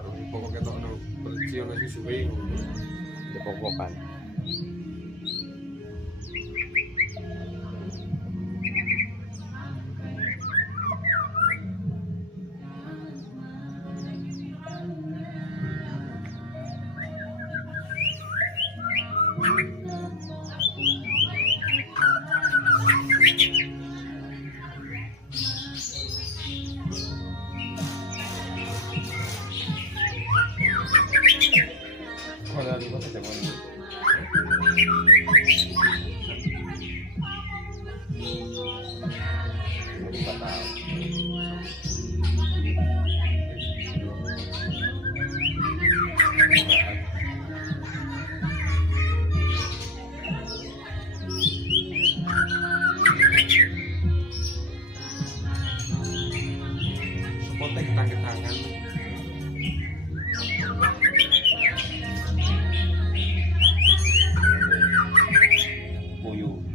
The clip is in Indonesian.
karo pokok ketokno perci ono susuwe ngono. Dipok-pokan. Kalau di kota jangan ini. Ini fatal. Potek tangan. Buyu.